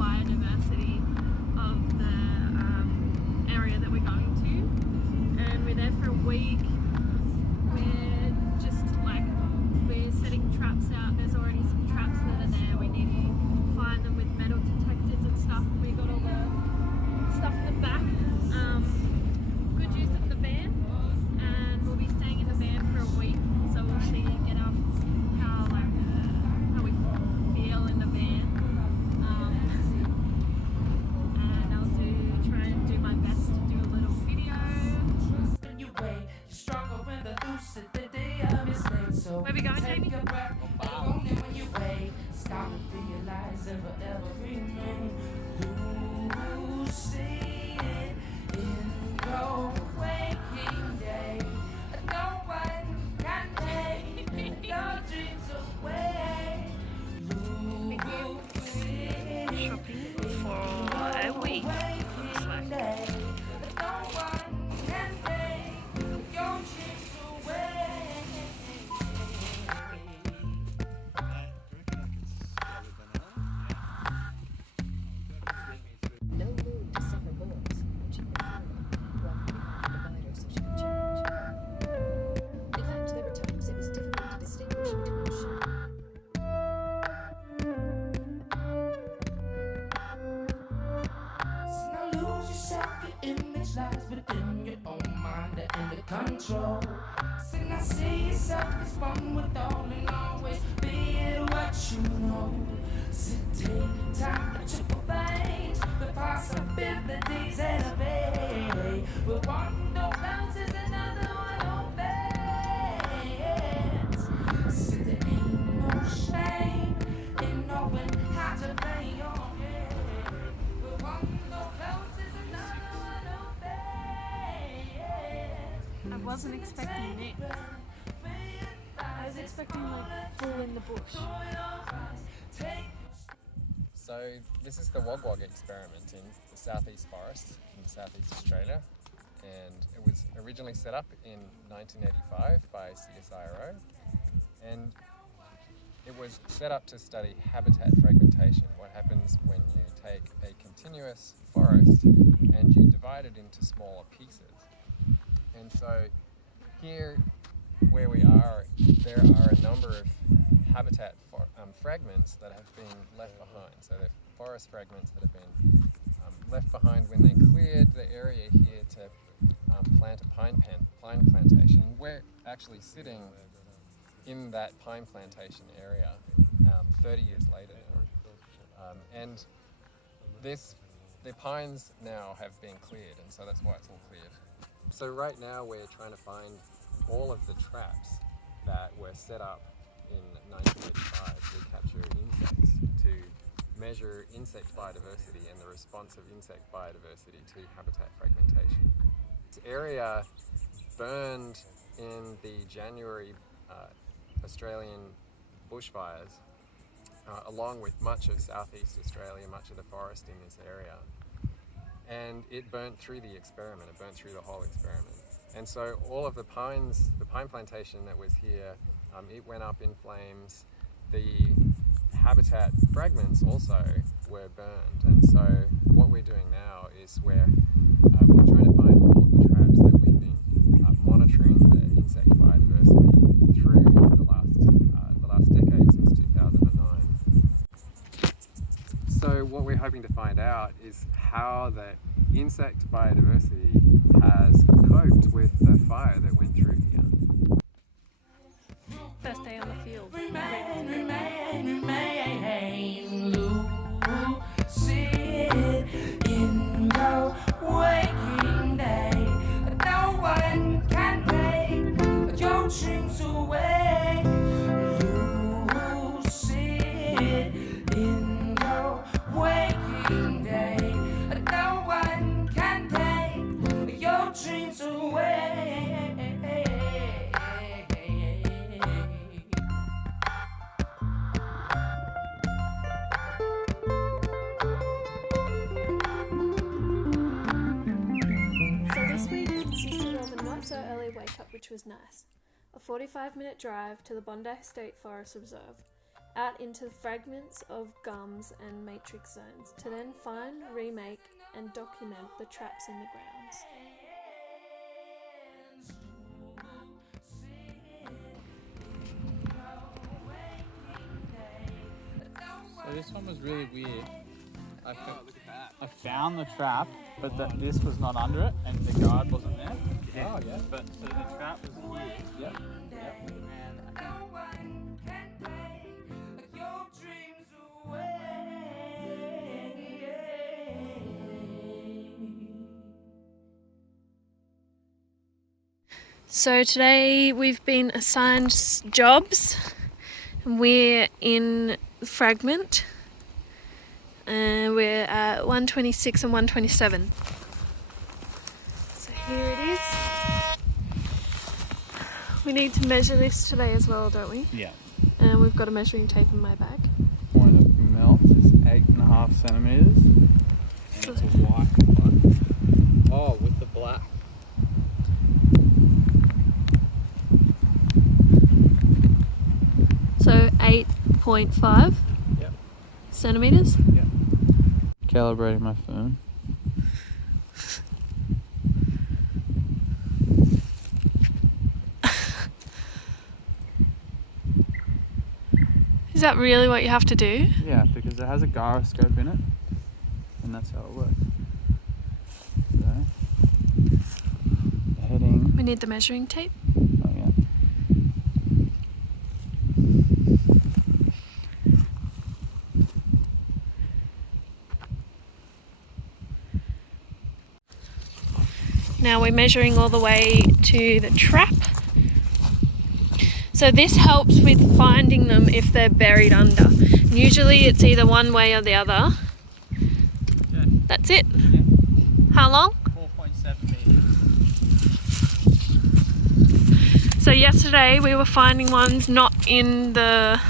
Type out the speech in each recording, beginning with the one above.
biodiversity of the area that we're going to, and we're there for a week. We're just like, we're setting traps out. There's already some traps that are there. We need to find them with metal detectors and stuff. We got all the stuff in the back. Good use of the van, and we'll be staying in the van for a week, so we'll see how we feel in the van. And I'll try and do my best to do a little video. Where we going, Jamie? Shopping for a week, looks like. No mood to suffer goals, which in the former were divider so she could change. In fact, there were times it was difficult to distinguish between she. Now lose yourself, your image lies within your own mind and the control. So now see yourself as one with all and always be it what you know. So take time to triple things, the possibilities elevate. But one don't bounce is another one opens. So there ain't no shame in knowing how to play your game. But one don't bounce is another one opens. I wasn't expecting it. I was expecting like full in the bush. So this is the VOLG experiment in the southeast forest in southeast Australia, and it was originally set up in 1985 by CSIRO, and it was set up to study habitat fragmentation, what happens when you take a continuous forest and you divide it into smaller pieces. And so here where we are, there are a number of habitat fragments that have been left behind. So they're forest fragments that have been left behind when they cleared the area here to plant a pine plantation. We're actually sitting in that pine plantation area 30 years later now. And the pines now have been cleared, and so that's why it's all cleared. So right now we're trying to find all of the traps that were set up in 1985 to capture insects, to measure insect biodiversity and the response of insect biodiversity to habitat fragmentation. This area burned in the January Australian bushfires, along with much of southeast Australia, much of the forest in this area. And it burnt through the experiment, it burnt through the whole experiment. And so all of the pine plantation that was here, it went up in flames. The habitat fragments also were burned. And so what we're doing now is we're trying to find all of the traps that we've been monitoring the insect biodiversity through the last decade, since 2009. So what we're hoping to find out is how the insect biodiversity has coped with the fire that went through here. First day on the field. Remain, lucid in the waking day. No one can take your dreams away. Lucid in the waking day. No one can take your dreams away. Which was nice. A 45-minute drive to the Bondi State Forest Reserve, out into fragments of gums and matrix zones to then find, remake, and document the traps in the grounds. So this one was really weird. I found the trap, but this was not under it, and the guard wasn't there. Oh, yeah. But so the trap was here. Yep. So today we've been assigned jobs, and we're in Fragment, and we're at 126 and 127. So here it is. We need to measure this today as well, don't we? Yeah. And we've got a measuring tape in my bag. Point of melt is 8.5 centimeters, and So- it's a white one. Oh, with the black. So 8.5 Yep. centimeters. Yep. Calibrating my phone. Is that really what you have to do? Yeah, because it has a gyroscope in it, and that's how it works. So, the heading. We need the measuring tape. Oh yeah. Now we're measuring all the way to the trap. So this helps with finding them if they're buried under. Usually it's either one way or the other. Yeah. That's it. Yeah. How long? 4.7 meters. So yesterday we were finding ones not in the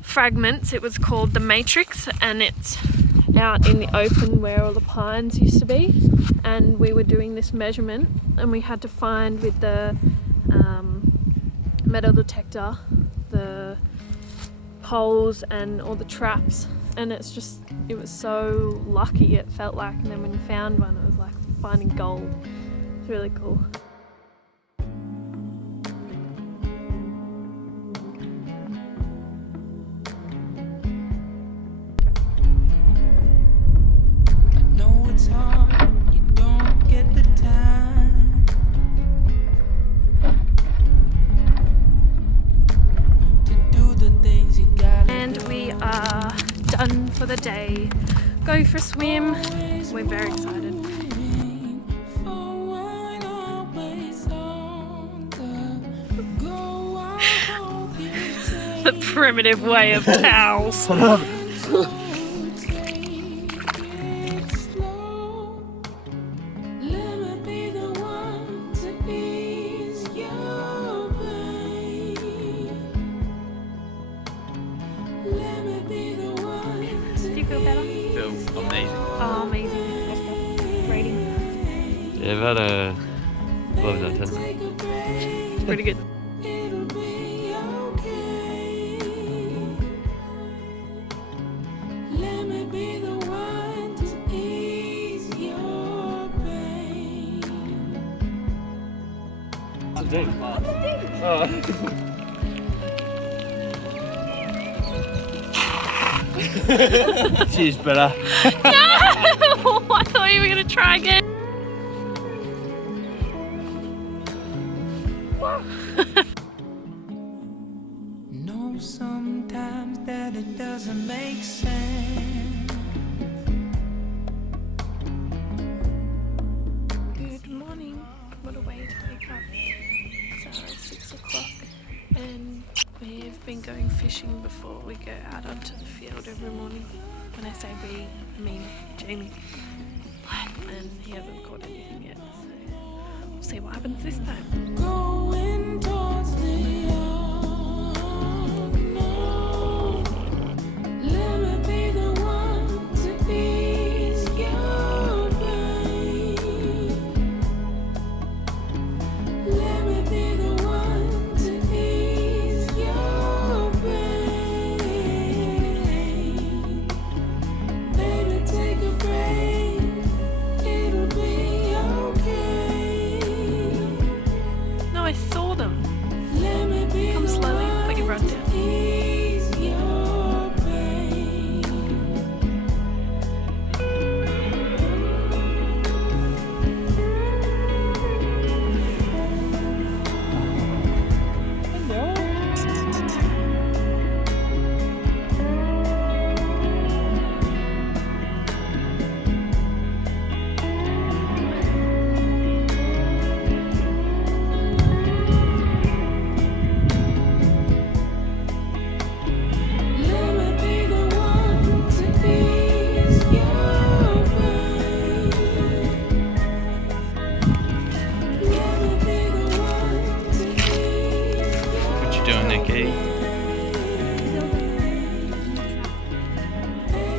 fragments. It was called the matrix, and it's out in the open where all the pines used to be. And we were doing this measurement, and we had to find with the metal detector the holes and all the traps, and it was so lucky, it felt like. And then when you found one, it was like finding gold. It's really cool. I know it's hard when you don't get the time to do the things you gotta And do. we are done for the day. Go for a swim. We're very excited. The primitive way of towels. Do you feel better? Feel amazing. Oh, amazing. Rating. Yeah, about a 11 out of 10. It's pretty good. It'll be okay. Let me be the one to ease your pain. Cheers, brother. No! I thought you were going to try again. Know sometimes that it doesn't make sense. Good morning. What a way to wake up. It's 6 o'clock, and we've been going fishing before we go out onto the field every morning. When I say we, I mean Jamie. And he hasn't caught anything yet, so we'll see what happens this time. Going towards the unknown. Let me be the one to ease your pain. Let me be the one to ease your pain.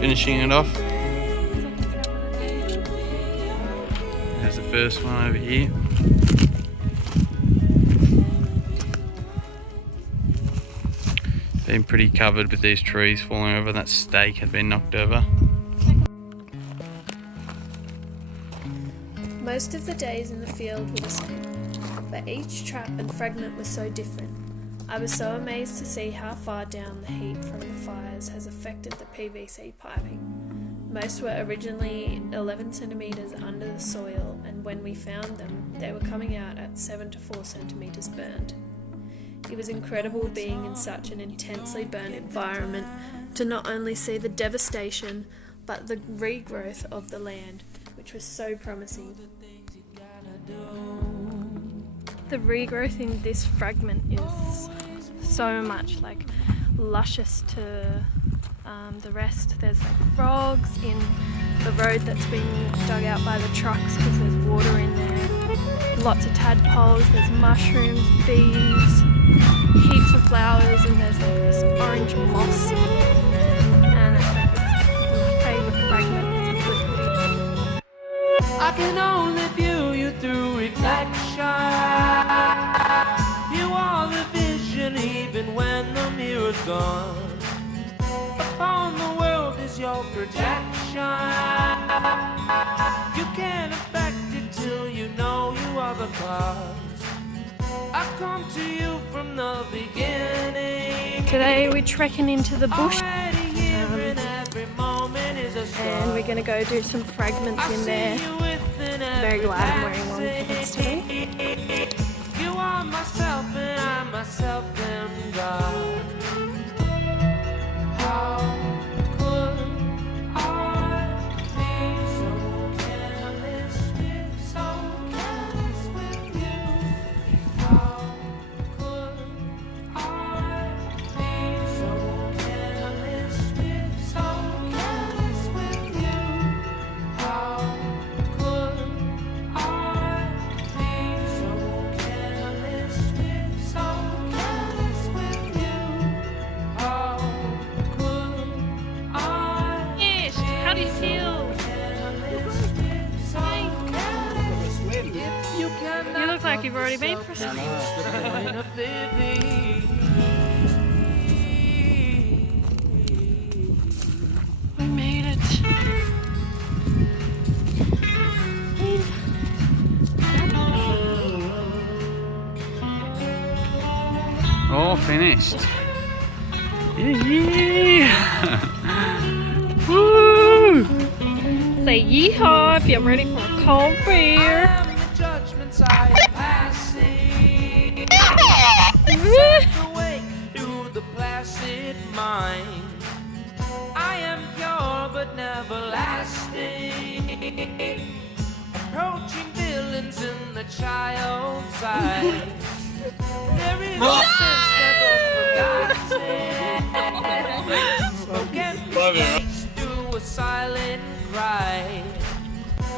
finishing it off. There's the first one over here. Been pretty covered with these trees falling over. That stake had been knocked over. Most of the days in the field were the same, but each trap and fragment was so different. I was so amazed to see how far down the heat from the fires has affected the PVC piping. Most were originally 11 centimetres under the soil, and when we found them, they were coming out at 7 to 4 centimetres burned. It was incredible being in such an intensely burnt environment to not only see the devastation, but the regrowth of the land, which was so promising. The regrowth in this fragment is so much like luscious to the rest. There's like frogs in the road that's been dug out by the trucks because there's water in there. Lots of tadpoles, there's mushrooms, bees, heaps of flowers, and there's like this orange moss. And it's like it's my favourite fragment. It's really pretty. I can only view you through reflection. You are the vision even when the mirror's gone. Upon the world is your projection. You can't affect it till you know you are the cause. I come to you from the beginning. Today we're trekking into the bush. And we're going to go do some fragments in there. Very glad I'm wearing long pants today. You are myself and I'm myself and God. How could I be so careless with you? How could I be so careless with you? How could I be so careless with you? How could I Yes, how do you feel? You look like you've already been for some. We made it. All finished. Yeah. Woo! Say yeehaw if you're ready for a cold beer. Judgments I am passing. Awake through the placid mind. I am pure but never lasting. Approaching villains in the child's eye. There is a sense never forgotten. Spoken mistakes